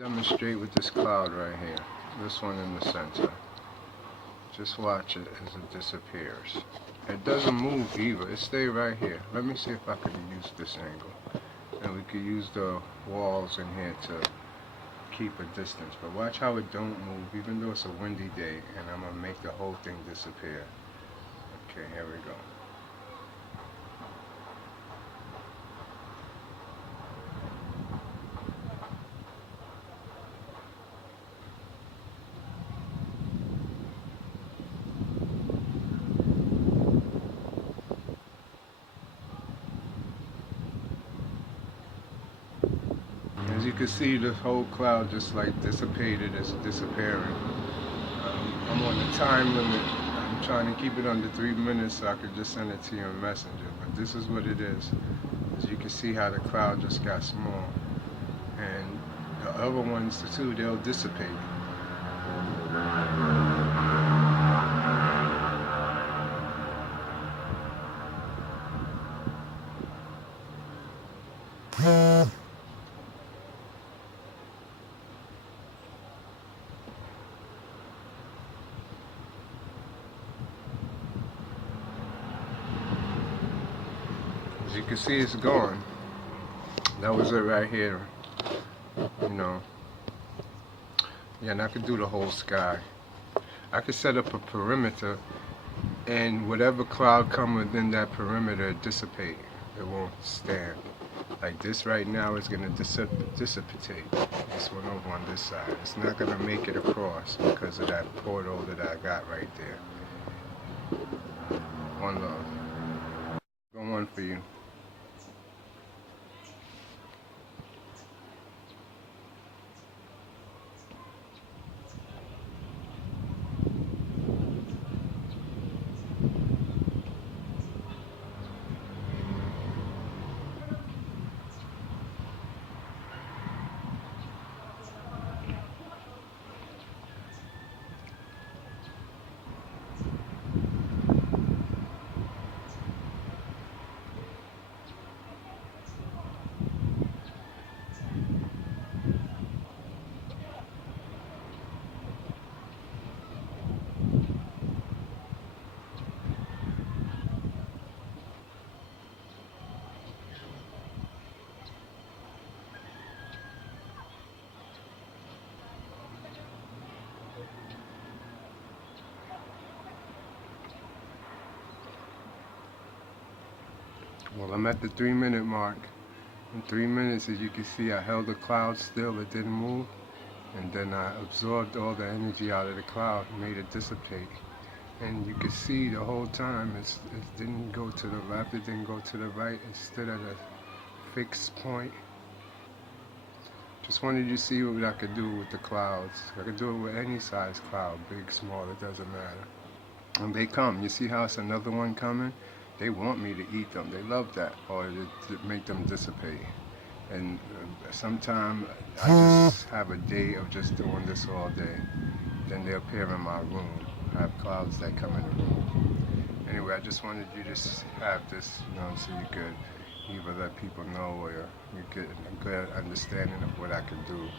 Demonstrate with this cloud right here. This one in the center. Just watch it as it disappears. It doesn't move either. It stays right here. Let me see if I can use this angle. And we could use the walls in here to keep a distance. But watch how it don't move, even though it's a windy day. And I'm going to make the whole thing disappear. Okay, here we go. As you can see, the whole cloud just like dissipated, it's disappearing. I'm on a time limit. I'm trying to keep it under 3 minutes so I could just send it to you in Messenger. But this is what it is. As you can see how the cloud just got small. And the other ones too, they'll dissipate. As you can see, it's gone. That was it right here. You know. Yeah, and I could do the whole sky. I could set up a perimeter, and whatever cloud come within that perimeter dissipate. It won't stand. Like this right now is going to dissipate. This one over on this side. It's not going to make it across because of that portal that I got right there. One love. Go on for you. Well, I'm at the 3-minute mark. In 3 minutes, as you can see, I held the cloud still, it didn't move. And then I absorbed all the energy out of the cloud, made it dissipate. And you can see the whole time, it didn't go to the left, it didn't go to the right, it stood at a fixed point. Just wanted you to see what I could do with the clouds. I could do it with any size cloud, big, small, it doesn't matter. And they come. You see how it's another one coming? They want me to eat them. They love that, or to make them dissipate. And sometimes I just have a day of just doing this all day. Then they appear in my room. I have clouds that come in the room. Anyway, I just wanted you to have this, you know, so you could either let people know or you get a good understanding of what I can do.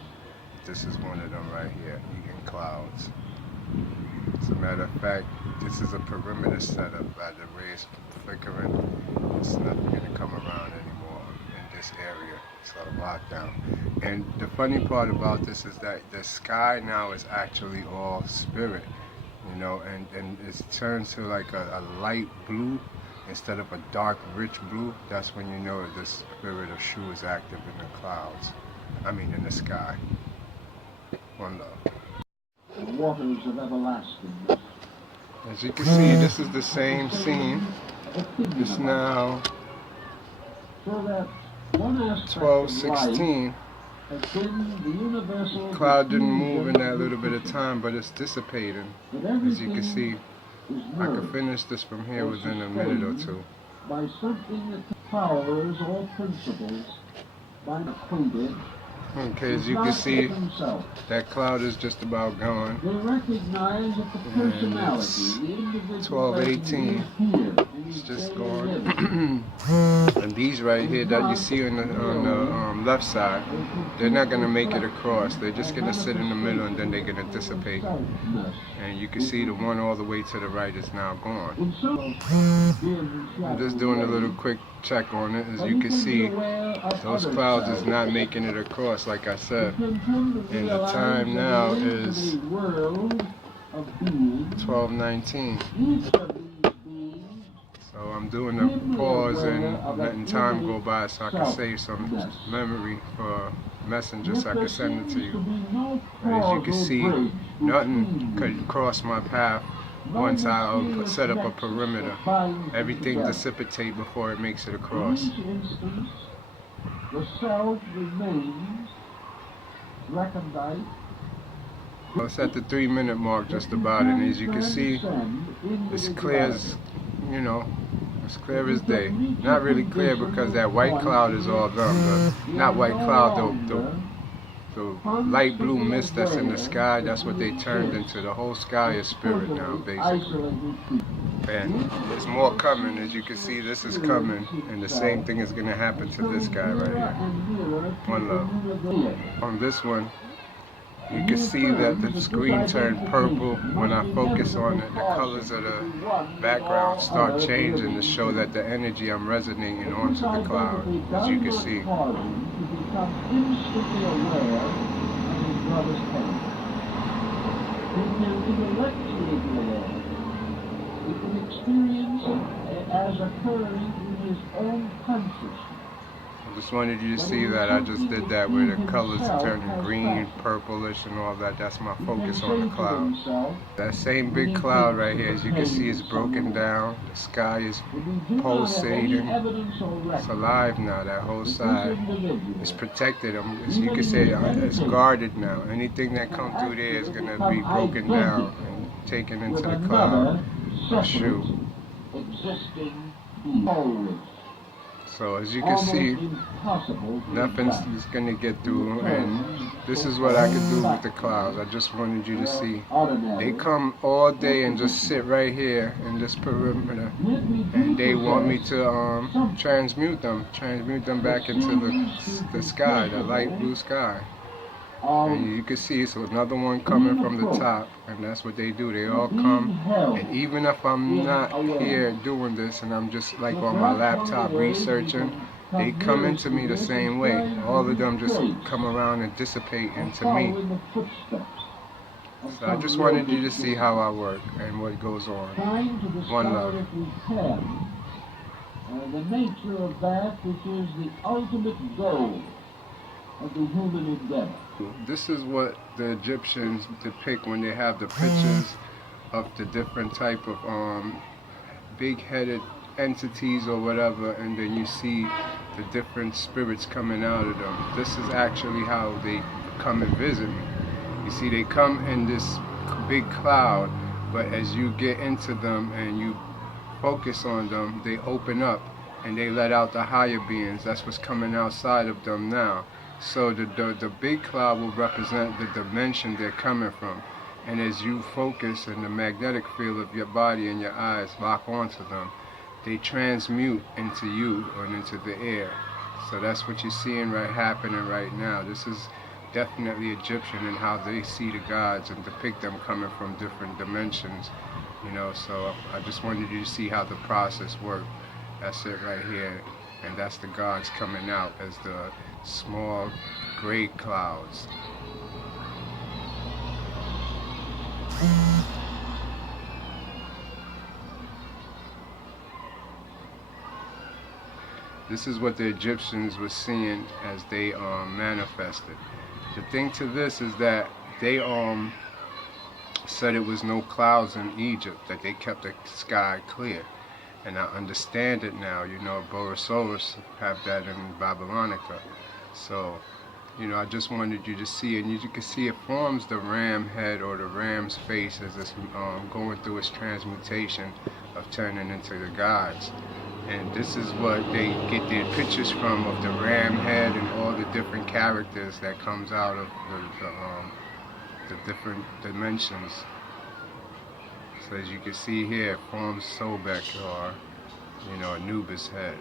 This is one of them right here, eating clouds. As a matter of fact, this is a perimeter setup by the rays flickering. It's not going to come around anymore in this area. It's a lockdown. And the funny part about this is that the sky now is actually all spirit, you know, and it's turned to like a light blue instead of a dark, rich blue. That's when you know the spirit of Shu is active in the clouds. I mean, in the sky. One love. The waters of everlasting. As you can see, this is the same scene. It's now 12:16. The cloud didn't move in that little bit of time, but it's dissipating. As you can see, I can finish this from here within a minute or two. By something that powers all principles, by coded. Okay, as you can see, that cloud is just about gone. They recognize that the personality, the individual 12:18. It's just going. And these right here that you see on the left side, they're not going to make it across. They're just going to sit in the middle and then they're going to dissipate. And you can see the one all the way to the right is now gone. I'm just doing a little quick check on it. As you can see, those clouds is not making it across, like I said. And the time now is 12:19. So I'm doing a pause and letting time go by so I can save some memory for Messenger so I can send it to you. And as you can see, nothing could cross my path once I set up a perimeter. Everything dissipates before it makes it across. The self remains recondite. Well, it's at the 3-minute mark just about, and as you can see, it's clear as, as clear as day. Not really clear because that white cloud is all done, but not white cloud, the light blue mist that's in the sky, that's what they turned into. The whole sky is spirit now, basically. And there's more coming. As you can see, this is coming, and the same thing is going to happen to this guy right here. One love. On this one, you can see that the screen turned purple. When I focus on it, the colors of the background start changing to show that the energy I'm resonating onto the cloud, as you can see. He can experience it as occurring in his own consciousness. I just wanted you to see that I just did that where the colors are turning green, purplish and all that. That's my focus on the cloud. That same big cloud right here, as you can see, is broken down. The sky is pulsating. It's alive now, that whole side. It's protected. As you can say, it's guarded now. Anything that comes through there is going to be broken down and taken into the cloud. Shoot. So as you can see, nothing's going to get through, and this is what I can do with the clouds. I just wanted you to see. They come all day and just sit right here in this perimeter, and they want me to transmute them back into the sky, the light blue sky. And you can see, so another one coming from the top, and that's what they do. They all come, and even if I'm not here doing this and I'm just like on my laptop researching, they come into me the same way. All of them just come around and dissipate into me. So I just wanted you to see how I work and what goes on. One love. The nature of that which is the ultimate goal of the human endeavor. This is what the Egyptians depict when they have the pictures of the different type of big-headed entities or whatever, and then you see the different spirits coming out of them. This is actually how they come and visit me. You see, they come in this big cloud, but as you get into them and you focus on them, they open up and they let out the higher beings. That's what's coming outside of them now. So the big cloud will represent the dimension they're coming from. And as you focus and the magnetic field of your body and your eyes lock onto them, they transmute into you and into the air. So that's what you're seeing happening right now. This is definitely Egyptian in how they see the gods and depict them coming from different dimensions. So I just wanted you to see how the process worked. That's it right here. And that's the gods coming out as the small gray clouds. This is what the Egyptians were seeing as they manifested. The thing to this is that they said it was no clouds in Egypt, that they kept the sky clear. And I understand it now, Borosaurus have that in Babylonica. So, I just wanted you to see, and you can see it forms the ram head or the ram's face as it's going through its transmutation of turning into the gods. And this is what they get their pictures from, of the ram head and all the different characters that comes out of the different dimensions. So as you can see here, it forms Sobek, or you know, Anubis' head.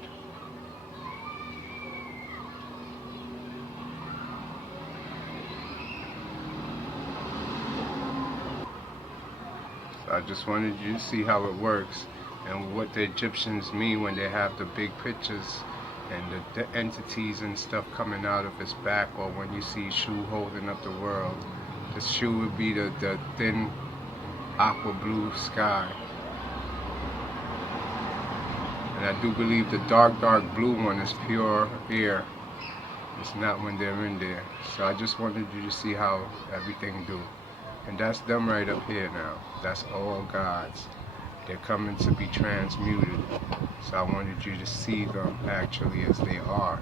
So I just wanted you to see how it works and what the Egyptians mean when they have the big pictures and the entities and stuff coming out of his back, or when you see Shu holding up the world. The Shu would be the thin aqua blue sky. And I do believe the dark blue one is pure air. It's not when they're in there. So I just wanted you to see how everything do. And that's them right up here now. That's all gods. They're coming to be transmuted. So I wanted you to see them actually as they are.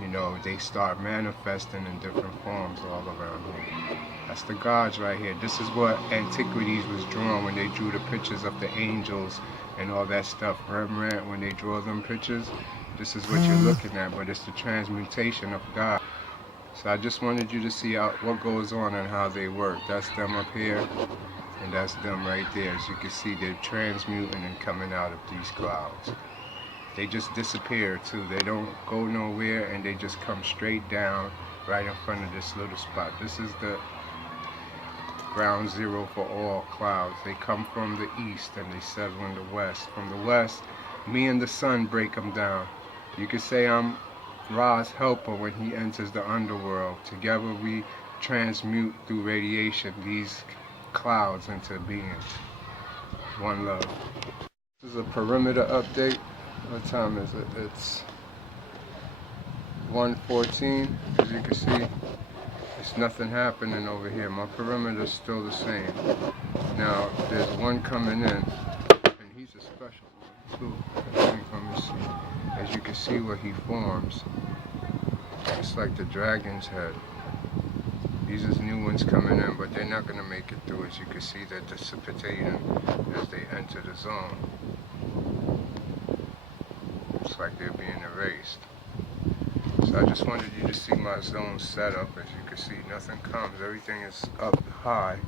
You know, they start manifesting in different forms all around here. That's the gods right here. This is what Antiquities was drawing when they drew the pictures of the angels and all that stuff. Rembrandt, when they draw them pictures, this is what you're looking at, but it's the transmutation of God. So I just wanted you to see what goes on and how they work. That's them up here, and that's them right there. As you can see, they're transmuting and coming out of these clouds. They just disappear too. They don't go nowhere, and they just come straight down right in front of this little spot. This is the ground zero for all clouds. They come from the east and they settle in the west. From the west, me and the sun break them down. You could say I'm Ra's helper when he enters the underworld. Together we transmute through radiation these clouds into beings. One love. This is a perimeter update. What time is it? It's 1:14. As you can see, there's nothing happening over here. My perimeter is still the same. Now, there's one coming in, and he's a special one too. Let me see. As you can see where he forms, it's like the dragon's head. These are new ones coming in, but they're not going to make it through. As you can see, they're dissipating as they enter the zone. It's like they're being erased. So I just wanted you to see my zone setup. As you can see, nothing comes. Everything is up high,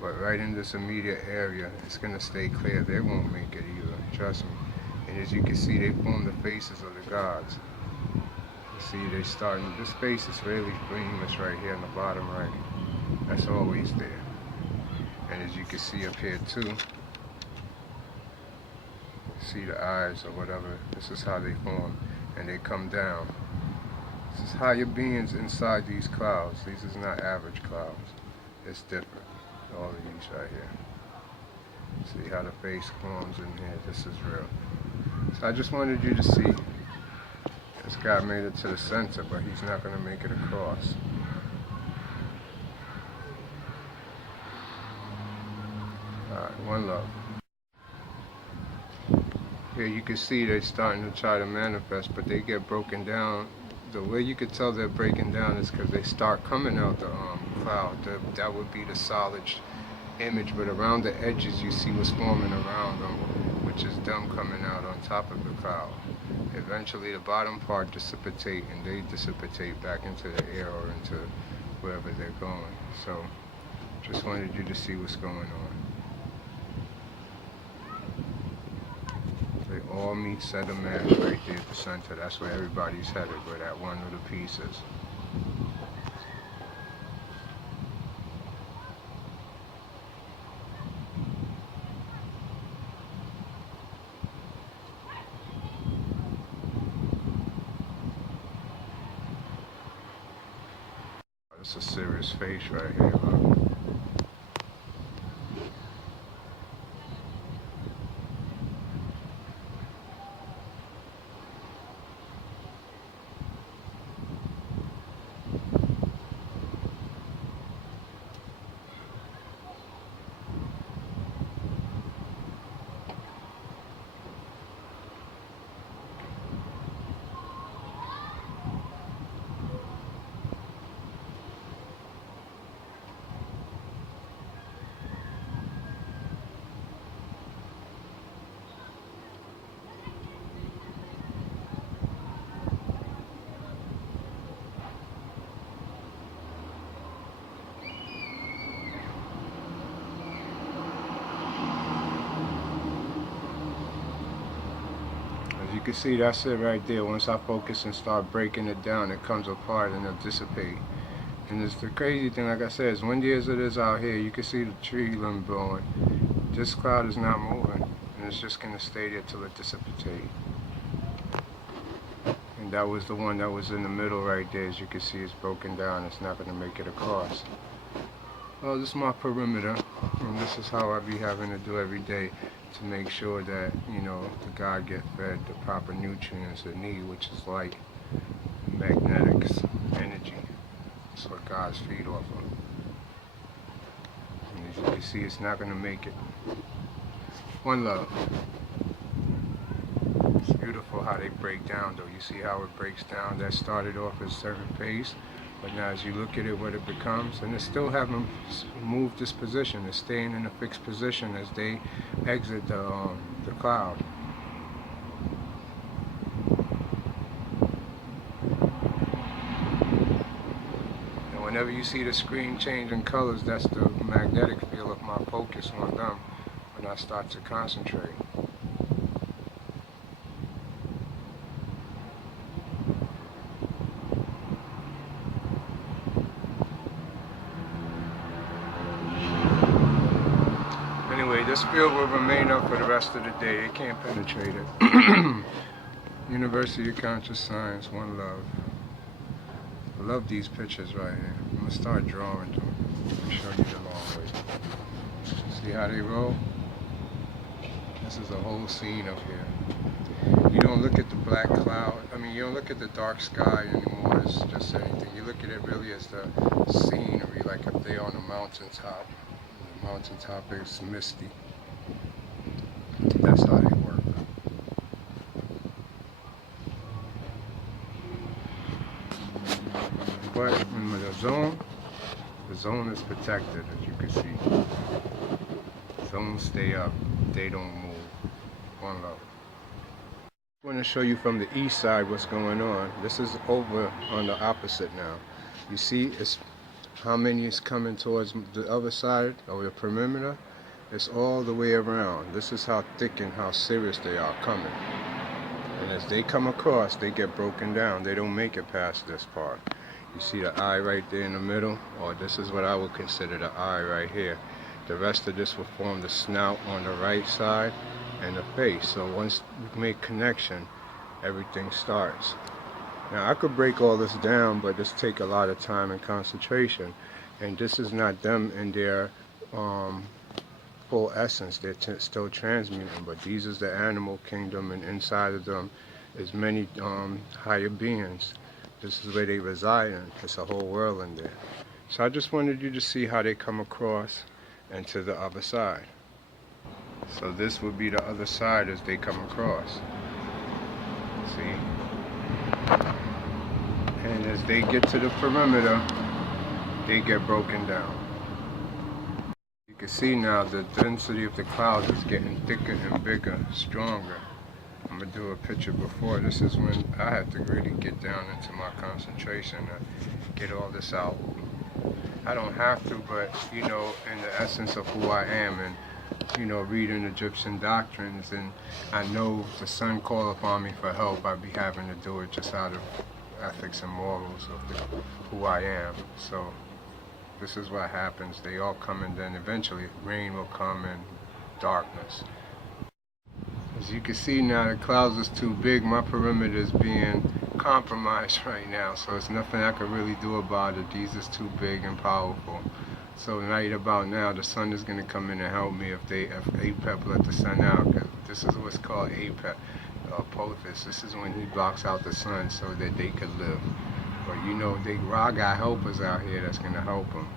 but right in this immediate area, it's going to stay clear. They won't make it either, trust me. And as you can see, they form the faces of the gods. You see, they starting, this face is really greenish right here in the bottom right. That's always there. And as you can see up here too, see the eyes or whatever, this is how they form. And they come down. This is higher beings inside these clouds. These is not average clouds. It's different. All of these right here. See how the face forms in here. This is real. So I just wanted you to see. This guy made it to the center, but he's not going to make it across. Alright, one love. Here you can see they're starting to try to manifest, but they get broken down. The way you could tell they're breaking down is because they start coming out the cloud. That would be the solid image, but around the edges you see what's forming around them, which is them coming out on top of the cloud. Eventually the bottom part dissipate, and they dissipate back into the air or into wherever they're going. So just wanted you to see what's going on. They all meet center mass right there at the center. That's where everybody's headed, where that one little piece is. It's a serious face right here, look. can see that's it right there. Once I focus and start breaking it down, it comes apart and it'll dissipate. And it's the crazy thing, like I said, as windy as it is out here, you can see the tree limb blowing. This cloud is not moving, and it's just gonna stay there till it dissipates. And that was the one that was in the middle right there. As you can see, it's broken down. It's not gonna make it across. Well, this is my perimeter, and this is how I be having to do every day to make sure that, you know, the God get fed the proper nutrients they need, which is light, magnetics, energy. That's what God's feed off of. And as you can see, it's not going to make it. One love. It's beautiful how they break down, though. You see how it breaks down? That started off at a certain pace, but now as you look at it, what it becomes, and it's still haven't moved this position. It's staying in a fixed position as they exit the cloud. Whenever you see the screen changing colors, that's the magnetic field of my focus on them when I start to concentrate. Anyway, this field will remain up for the rest of the day. It can't penetrate it. University of Conscious Science, one love. I love these pictures right here. I'm going to start drawing them. I'll show you the long way. See how they roll? This is a whole scene up here. You don't look at the black cloud. I mean, you don't look at the dark sky anymore as just anything. You look at it really as the scenery, like up there on the mountaintop. The mountaintop is misty. That's how they work. But in the zone is protected, as you can see. Zones stay up, they don't move. One love. I want to show you from the east side what's going on. This is over on the opposite now. You see it's how many is coming towards the other side of the perimeter. It's all the way around. This is how thick and how serious they are coming. And as they come across, they get broken down. They don't make it past this part. You see the eye right there in the middle, or this is what I would consider the eye right here. The rest of this will form the snout on the right side and the face. So once we make connection, everything starts. Now I could break all this down, but this take a lot of time and concentration. And this is not them in their full essence. They're still transmuting, but these is the animal kingdom, and inside of them is many higher beings. This is where they reside in. It's a whole world in there. So I just wanted you to see how they come across and to the other side. So this would be the other side as they come across. See? And as they get to the perimeter, they get broken down. You can see now the density of the clouds is getting thicker and bigger, stronger. I'm going to do a picture before. This is when I had to really get down into my concentration to get all this out. I don't have to, but, you know, in the essence of who I am, and, you know, reading Egyptian doctrines, and I know the sun call upon me for help, I'd be having to do it just out of ethics and morals of who I am. So this is what happens. They all come, and then eventually rain will come and darkness. As you can see now, the clouds is too big. My perimeter is being compromised right now, so there's nothing I can really do about it. These is too big and powerful. So right about now, the sun is going to come in and help me if APEP let the sun out. Cause this is what's called APEP, Apophis. This is when he blocks out the sun so that they could live. But you know, Ra got helpers out here that's going to help them.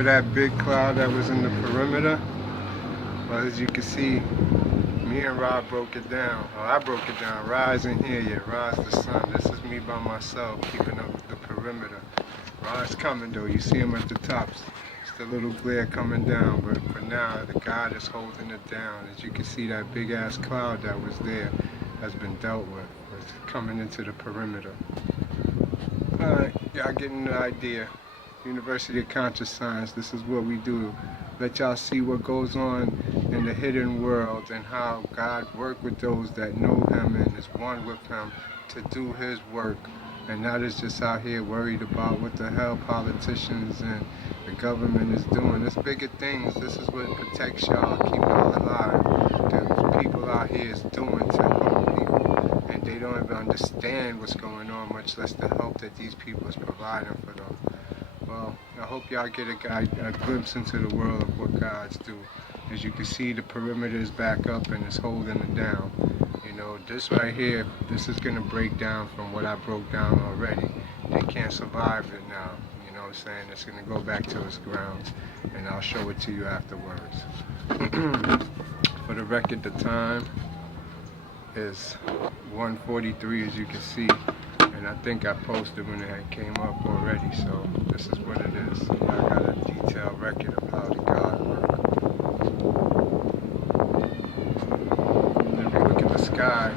Remember that big cloud that was in the perimeter? Well, as you can see, me and Rob broke it down. Oh, I broke it down. Rise in here, yeah, rise the sun. This is me by myself, keeping up the perimeter. Rod's coming though, you see him at the tops. It's the little glare coming down, but for now, the God is holding it down. As you can see, that big ass cloud that was there has been dealt with. It's coming into the perimeter. Alright, y'all getting the idea. University of Conscious Science, this is what we do. Let y'all see what goes on in the hidden world and how God worked with those that know Him and is one with Him to do His work. And not is just out here worried about what the hell politicians and the government is doing. There's bigger things. This is what protects y'all, keep y'all alive. The people out here is doing to help people. And they don't even understand what's going on, much less the help that these people is providing for them. Well, I hope y'all get a glimpse into the world of what gods do. As you can see, the perimeter is back up and it's holding it down. You know, this right here, this is going to break down from what I broke down already. They can't survive it now. You know what I'm saying? It's going to go back to its grounds, and I'll show it to you afterwards. For the record, the time is 1:43, as you can see. And I think I posted when it came up already, so this is what it is. So I got a detailed record of how the God works. If you look at the sky,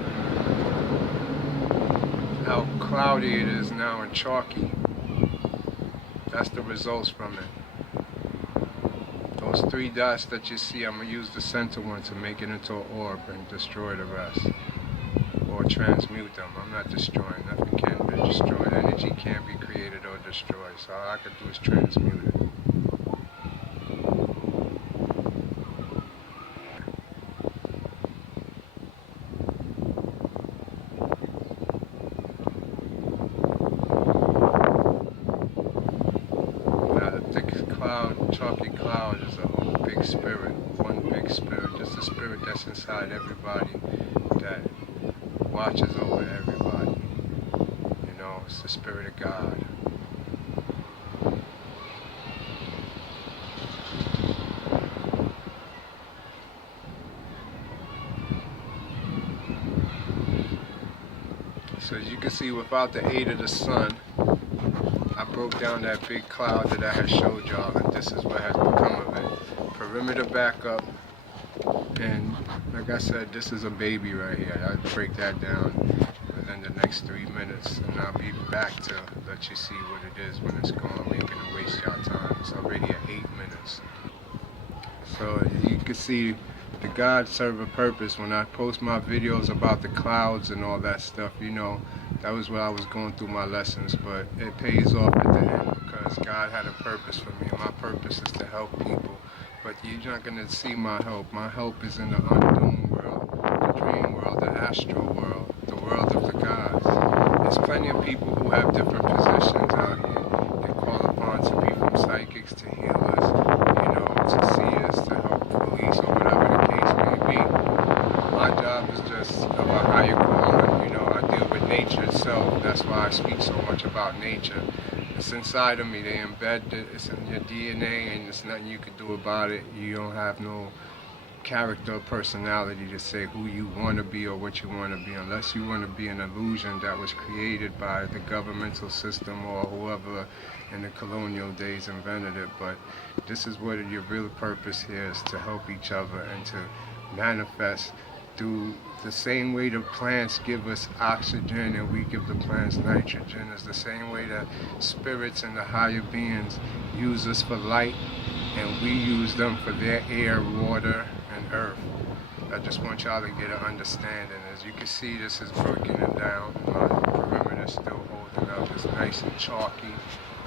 how cloudy it is now and chalky, that's the results from it. Those 3 dots that you see, I'm going to use the center one to make it into an orb and destroy the rest. Or transmute them. I'm not destroying. Nothing can be destroyed. Energy can't be created or destroyed. So all I could do is transmute it. Now the thick cloud, chalky cloud, is a whole big spirit. One big spirit. Just a spirit that's inside everybody that watches over everybody. You know, it's the Spirit of God. So as you can see, without the aid of the sun, I broke down that big cloud that I had showed y'all, and this is what has become of it. Perimeter back up, and like I said, this is a baby right here. I'll break that down within the next 3 minutes, and I'll be back to let you see what it is when it's gone. We ain't gonna waste y'all time. It's already at 8 minutes. So you can see the God serve a purpose. When I post my videos about the clouds and all that stuff, you know, that was what I was going through my lessons, but it pays off at the end because God had a purpose for me, and my purpose is to help people. But you're not going to see my help. My help is in the unknown world, the dream world, the astral world, the world of the gods. There's plenty of people who have different positions out here. They call upon to be from psychics to healers, you know, to seers, to help police, or whatever the case may be. My job is just of a higher calling. You know, I deal with nature itself. That's why I speak so much about nature. It's inside of me. They embed it. It's in your DNA, and there's nothing you can do about it. You don't have no character or personality to say who you want to be or what you want to be, unless you want to be an illusion that was created by the governmental system or whoever in the colonial days invented it. But this is what your real purpose here is, to help each other and to manifest through the same way the plants give us oxygen and we give the plants nitrogen, is the same way that spirits and the higher beings use us for light and we use them for their air, water, and earth. I just want y'all to get an understanding. As you can see, this is breaking it down. My perimeter is still holding up. It's nice and chalky.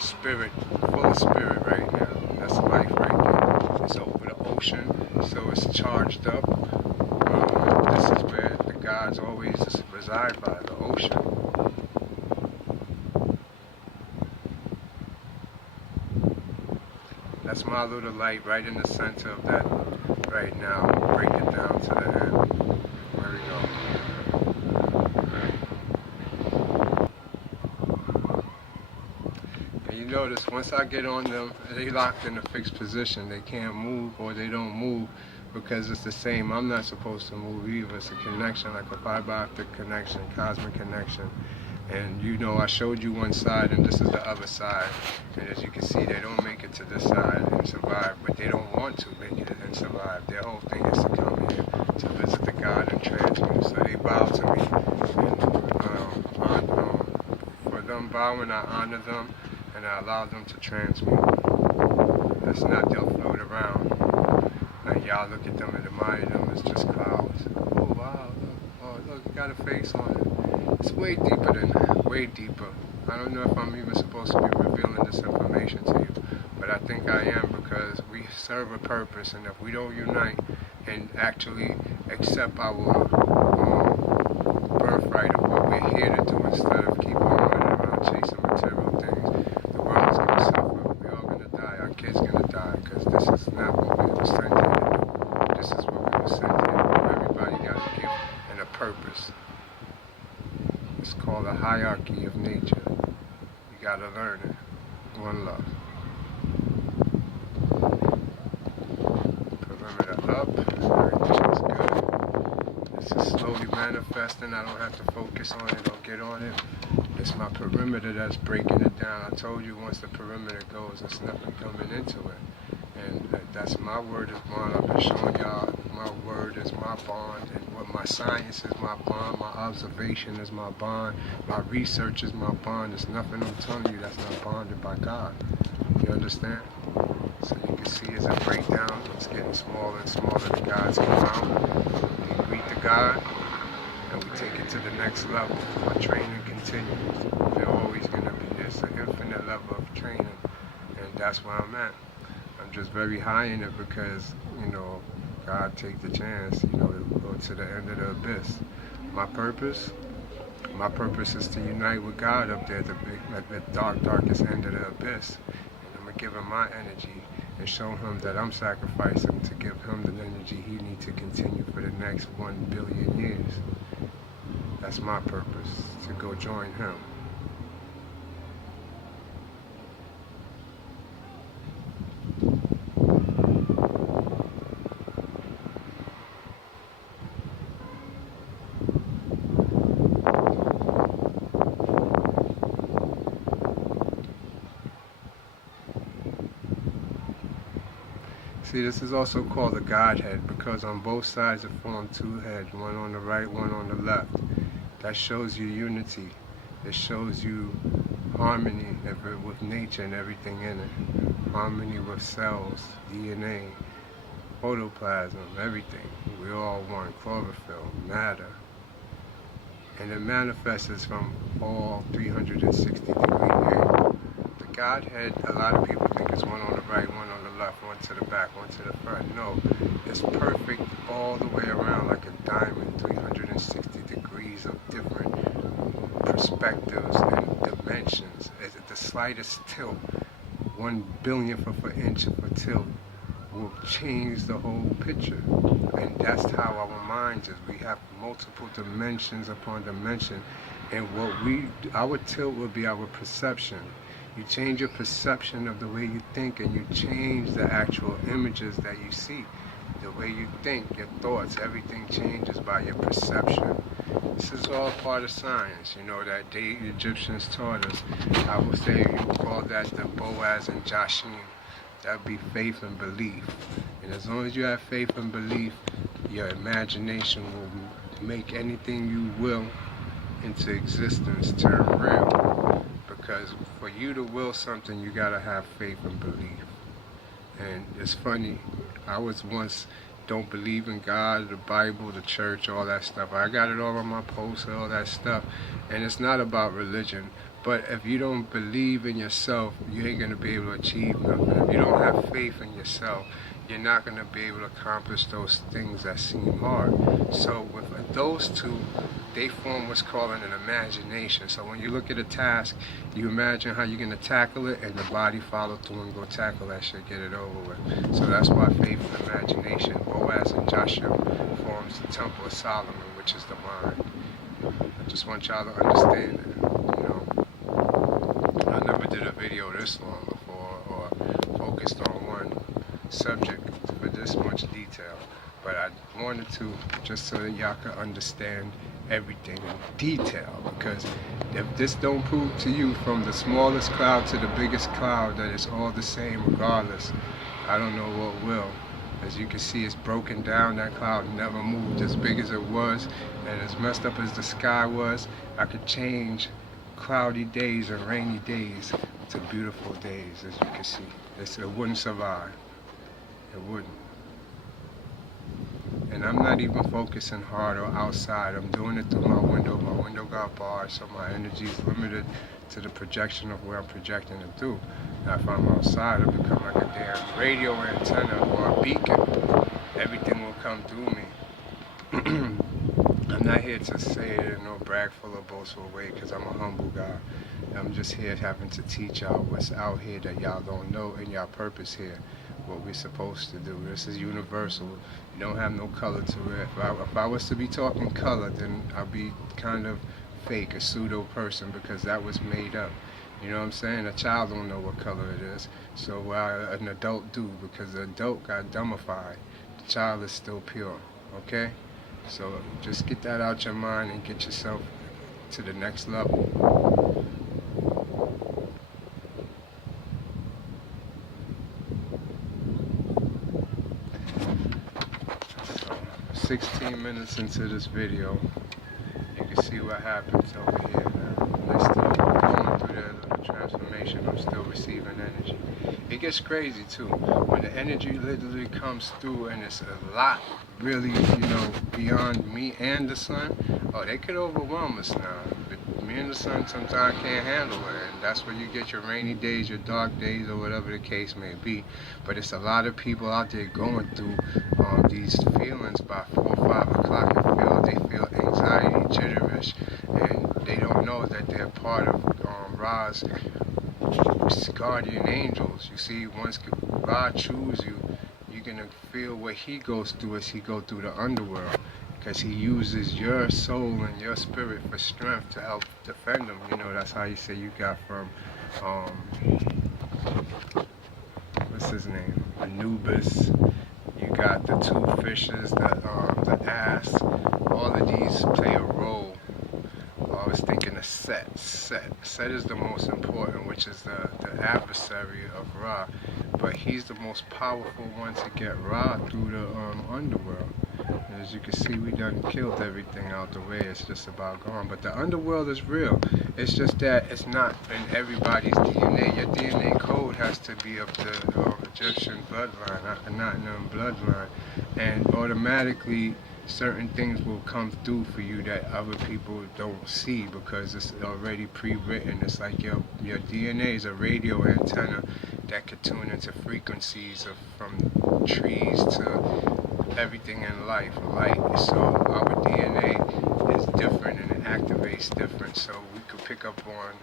Spirit, full of spirit right now. That's life right there. It's over the ocean, so it's charged up. This is where the gods always reside by, the ocean. That's my little light right in the center of that right now. Break it down to the end. There we go. And you notice, once I get on them, they locked in a fixed position. They can't move or they don't move because it's the same. I'm not supposed to move either. It's a connection, like a fiber optic connection, cosmic connection. And you know, I showed you one side and this is the other side. And as you can see, they don't make it to this side and survive, but they don't want to make it and survive. Their whole thing is to come here to visit the God and transmute. So they bow to me. And for them bowing, I honor them and I allow them to transmute. That's not they'll float around. And y'all look at them and admire them, it's just clouds. Oh wow, look, oh look, you got a face on it. It's way deeper than that, way deeper. I don't know if I'm even supposed to be revealing this information to you, but I think I am because we serve a purpose, and if we don't unite and actually accept our birthright of what we're here to do instead of keep on running around chasing material things, the world is going to suffer. We're all going to die. Our kids are going to die because this is not what we were sent here to do. This is what we were sent here to do. Everybody got a gift and a purpose. It's called a hierarchy of nature. You gotta learn it. One love. Perimeter up. Everything's good. This is slowly manifesting. I don't have to focus on it or get on it. It's my perimeter that's breaking it down. I told you once the perimeter goes, there's nothing coming into it. And that's my word is bond. I've been showing y'all my word is my bond, and what my science is my bond, my observation is my bond, my research is my bond. There's nothing I'm telling you that's not bonded by God. You understand? So you can see as it breaks down, it's getting smaller and smaller. The gods come out. We greet the God, and we take it to the next level. Our training continues. They're always going to be. There's an infinite level of training, and that's where I'm at. I'm just very high in it because, you know, God take the chance, you know, to go to the end of the abyss. My purpose is to unite with God up there at the darkest end of the abyss. And I'm going to give him my energy and show him that I'm sacrificing to give him the energy he needs to continue for the next 1 billion years. That's my purpose, to go join him. See, this is also called the Godhead because on both sides it form two heads, one on the right, one on the left. That shows you unity. It shows you harmony with nature and everything in it. Harmony with cells, DNA, protoplasm, everything. We all one, chlorophyll, matter. And it manifests from all 360 degree angles. The Godhead, a lot of people think it's one on the right, one on the left, one to the back, one to the front. No, it's perfect all the way around like a diamond, 360 degrees of different perspectives and dimensions. At the slightest tilt, 1 billionth of an inch of a tilt will change the whole picture. And that's how our minds is. We have multiple dimensions upon dimension. And our tilt will be our perception. You change your perception of the way you think and you change the actual images that you see. The way you think, your thoughts, everything changes by your perception. This is all part of science, you know, that the Egyptians taught us. I would say you call that the Boaz and Jashim. That would be faith and belief. And as long as you have faith and belief, your imagination will make anything you will into existence turn real. Because for you to will something, you gotta have faith and belief. And it's funny, I was once don't believe in God, the Bible, the church, all that stuff. I got it all on my poster, all that stuff. And it's not about religion. But if you don't believe in yourself, you ain't gonna be able to achieve nothing. If you don't have faith in yourself, you're not gonna be able to accomplish those things that seem hard. So with those two, they form what's called an imagination. So when you look at a task, you imagine how you're going to tackle it, and the body follow through and go tackle that shit, get it over with. So that's why faith and imagination, Boaz and Joshua, forms the Temple of Solomon, which is the mind. I just want y'all to understand that, you know. Number never did a video this long before or focused on one subject for this much detail. But I wanted to, just so that y'all could understand everything in detail, because if this don't prove to you from the smallest cloud to the biggest cloud that it's all the same regardless, I don't know what will. As you can see, it's broken down. That cloud never moved. As big as it was and as messed up as the sky was, I could change cloudy days and rainy days to beautiful days. As you can see, it wouldn't survive. It wouldn't. And I'm not even focusing hard or outside. I'm doing it through my window. My window got bars, so my energy is limited to the projection of where I'm projecting it through. Now if I'm outside, I'll become like a damn radio antenna or a beacon. Everything will come through me. I'm not here to say it in no bragful or boastful way, because I'm a humble guy. I'm just here having to teach y'all what's out here that y'all don't know, and y'all purpose here, what we're supposed to do. This is universal. You don't have no color to it. If I was to be talking color, then I'd be kind of fake, a pseudo person, because that was made up. You know what I'm saying? A child don't know what color it is. So an adult do, because the adult got dumbified. The child is still pure. Okay? So just get that out your mind and get yourself to the next level. 16 minutes into this video, you can see what happens over here now. I'm still going through the transformation. I'm still receiving energy. It gets crazy too. When the energy literally comes through and it's a lot really, beyond me and the sun, they could overwhelm us now. But me and the sun sometimes can't handle it, and that's where you get your rainy days, your dark days, or whatever the case may be. But it's a lot of people out there going through these feelings by 4 or 5 o'clock. They feel anxiety, jitterish, and they don't know that they're part of Ra's guardian angels. You see, once Ra chooses you, you're gonna feel what he goes through as he go through the underworld, because he uses your soul and your spirit for strength to help defend them. That's how you say you got from what's his name, Anubis. You got the 2 fishes, the ass. All of these play a role. I was thinking of Set. Set is the most important, which is the adversary of Ra. But he's the most powerful one to get Ra through the underworld. And as you can see, we done killed everything out the way. It's just about gone. But the underworld is real. It's just that it's not in everybody's DNA. Your DNA code has to be of the Egyptian bloodline, Akhenaten bloodline. And automatically, certain things will come through for you that other people don't see, because it's already pre-written. It's like your DNA is a radio antenna that could tune into frequencies from trees to everything in life, light. So our DNA is different and it activates different. So we could pick up on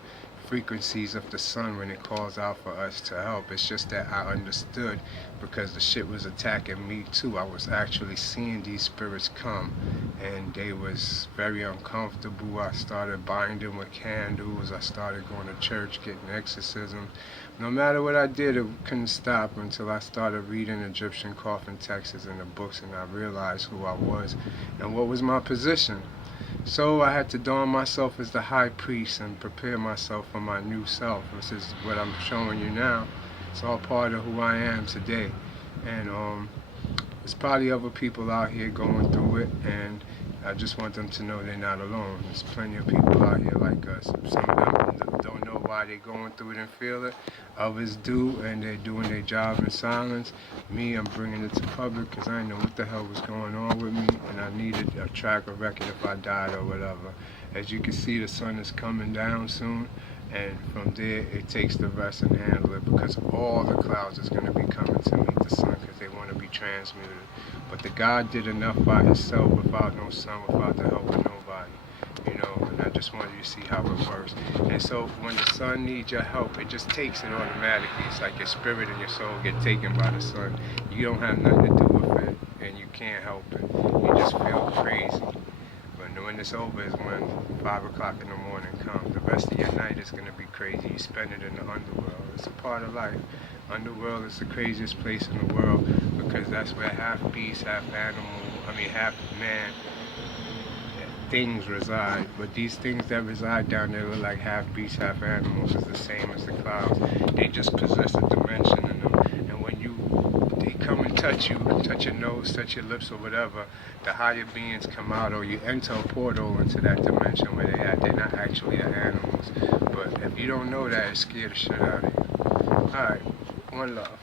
frequencies of the sun when it calls out for us to help. It's just that I understood, because the shit was attacking me too. I was actually seeing these spirits come, and they was very uncomfortable. I started binding with candles. I started going to church, getting exorcism. No matter what I did, it couldn't stop until I started reading Egyptian coffin texts in the books, and I realized who I was and what was my position. So I had to don myself as the high priest and prepare myself for my new self, which is what I'm showing you now. It's all part of who I am today. And there's probably other people out here going through it, and I just want them to know they're not alone. There's plenty of people out here like us. Some of them don't know why they're going through it and feel it. Others do, and they're doing their job in silence. Me, I'm bringing it to public because I didn't know what the hell was going on with me, and I needed a track or record if I died or whatever. As you can see, the sun is coming down soon, and from there it takes the rest and handle it, because all the clouds is going to be coming to meet the sun, because they want to be transmuted. But the God did enough by himself without no sun, without the help of nobody. And I just wanted you to see how it works. And so when the sun needs your help, it just takes it automatically. It's like your spirit and your soul get taken by the sun. You don't have nothing to do with it, and you can't help it. You just feel crazy. But no And when it's over is when 5 o'clock in the morning comes. The rest of your night is going to be crazy. You spend it in the underworld. It's a part of life. Underworld is the craziest place in the world because that's where half beast, half half man things reside. But these things that reside down there look like half beast, half animals. It's the same as the clouds. They just possess a dimension in them. And when they come and touch you, touch your nose, touch your lips or whatever, the higher beings come out, or you enter a portal into that dimension where they're not actually the animals. But if you don't know that, it scares the shit out of you. Alright, one love.